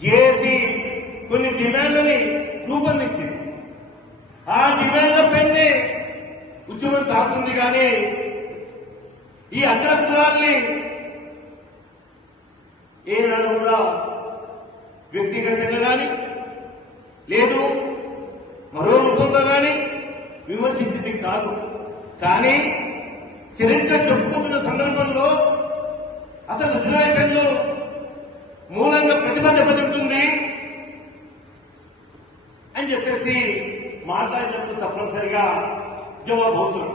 JAC కొన్ని డిమాండ్లని రూపొందించింది. ఆ డిమాండ్ల పైనే ఉద్యమం సాగుతుంది. కానీ ఈ అగ్ర కులాల్ని ఏనాడు కూడా వ్యక్తిగతంగా కానీ లేదు మరో రూపంలో కానీ విమర్శించింది కాదు. కానీ చరిత్ర చెప్పుకుంటున్న సందర్భంలో అసలు రిజర్వేషన్లు మూలంగా ప్రతిభ దెబ్బతింటుంది అని చెప్పేసి మాట్లాడినప్పుడు తప్పనిసరిగా జవాబు అవసరం.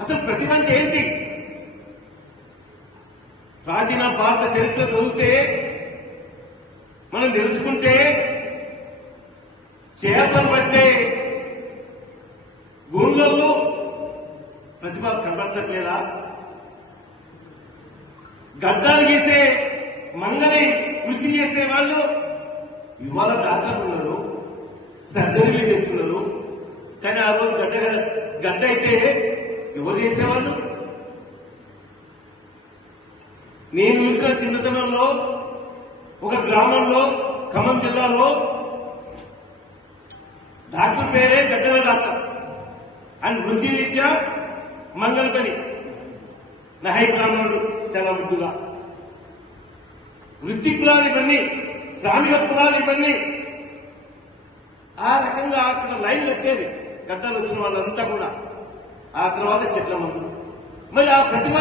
అసలు ప్రతిభ అంటే ఏంటి? ప్రాచీన భారత చరిత్ర చదివితే మనం తెలుసుకుంటే చేపలు పట్టే గుండ్లలో ప్రతిభ కనబరచట్లేదా? గడ్డాలు గీసే మంగళి వృత్తి చేసే వాళ్ళు ఇవాళ డాక్టర్లు ఉన్నారు, సర్జరీలు చేస్తున్నారు. కానీ ఆ రోజు గడ్డ అయితే ఎవరు చేసేవాళ్ళు? నేను చూసిన చిన్నతనంలో ఒక గ్రామంలో ఖమ్మం జిల్లాలో డాక్టర్ పేరే గడ్డల డాక్టర్. ఆయన వృత్తి రీత్యా మంగళ పని, నహై బ్రాహ్మణుడు, చాలా ముద్దుగా. వృత్తి కులాలు ఇవన్నీ, శ్రామిక కులాలు ఇవన్నీ. ఆ రకంగా అక్కడ లైన్ కట్టేది గడ్డలు వచ్చిన వాళ్ళంతా కూడా. ఆ తర్వాత చెట్ల మందు. మరి ఆ ప్రతిభ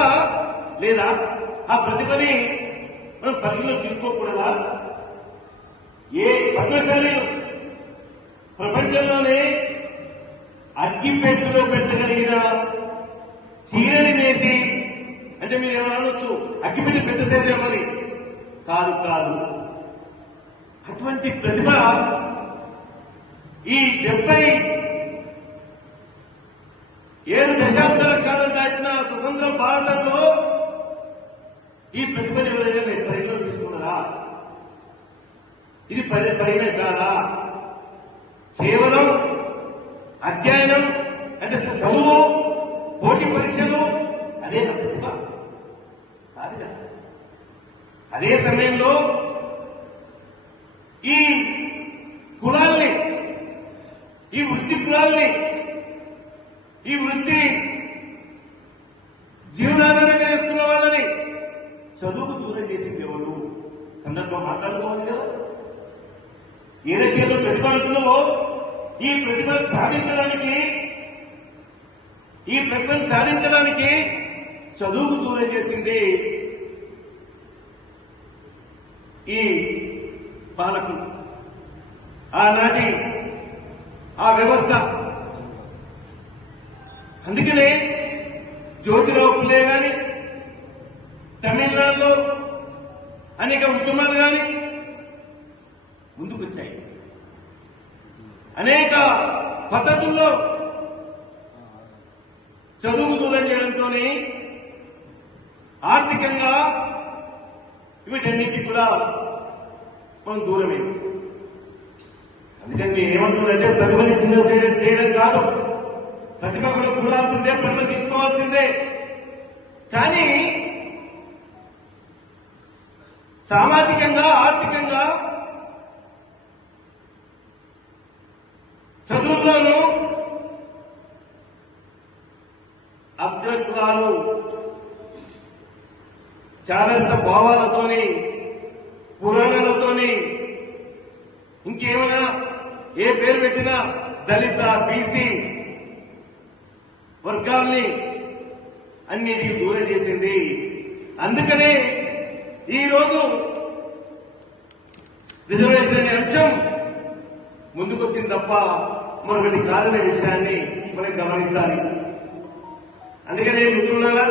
లేదా? ఆ ప్రతిభని మనం పరిధిలో తీసుకోకూడదా? ఏ పద్మశాలీలు ప్రపంచంలోనే అగ్గిపెట్టులో పెట్టగలిగిన చీరని వేసి, అంటే మీరు ఏమైనా అనొచ్చు అగ్గిపెట్టి పెద్ద సైజు ఏమని, కాదు. అటువంటి ప్రతిభ ఈ 77 దశాబ్దాల కాలం దాటిన స్వతంత్ర భారతంలో ఈ ప్రతిభను ఎవరైనా పరిగణలో తీసుకున్నారా? ఇది పరిగణ కాదా? కేవలం అధ్యయనం అంటే చదువు, పోటీ పరీక్షలు అదే నా ప్రతిభ కాదు కదా. అదే సమయంలో ఈ కులాల్ని, ఈ వృత్తి కులాల్ని, ఈ వృత్తి జీవనాధారంగా వేస్తున్న వాళ్ళని చదువుకు దూరం చేసింది ఎవరు? సందర్భం మాట్లాడుకోవాలి కదా. ఏదైతే ప్రతిభ అంటున్నావో ఈ ప్రతిభను సాధించడానికి చదువుకు దూరం చేసింది ఈ పాలకులు, ఆనాటి ఆ వ్యవస్థ. అందుకనే జ్యోతిరావు పుల్లే గాని, తమిళనాడులో అనేక ఉద్యమాలు గాని ముందుకొచ్చాయి. అనేక పద్ధతుల్లో చదువు దూరం చేయడంతో ఆర్థికంగా వీటన్నిటి కూడా మనం దూరమైంది. అందుకని నేను ఏమంటున్నానంటే ప్రతిభని చిన్న చేయడం కాదు, ప్రతిభ కూడా చూడాల్సిందే, ప్రజలు తీసుకోవాల్సిందే. కానీ సామాజికంగా, ఆర్థికంగా చదువుల్లోనూ అగ్రకులాలు చాదస్త భావాలతోని, పురాణాలతోని, ఇంకేమైనా ఏ పేరు పెట్టినా దళిత, బీసీ వర్గాల్ని అన్నిటికీ దూరం చేసింది. అందుకనే ఈరోజు రిజర్వేషన్ అనే అంశం ముందుకొచ్చింది తప్ప మరొకటి కాదనే విషయాన్ని మనం గమనించాలి. అందుకనే మిత్రులారా,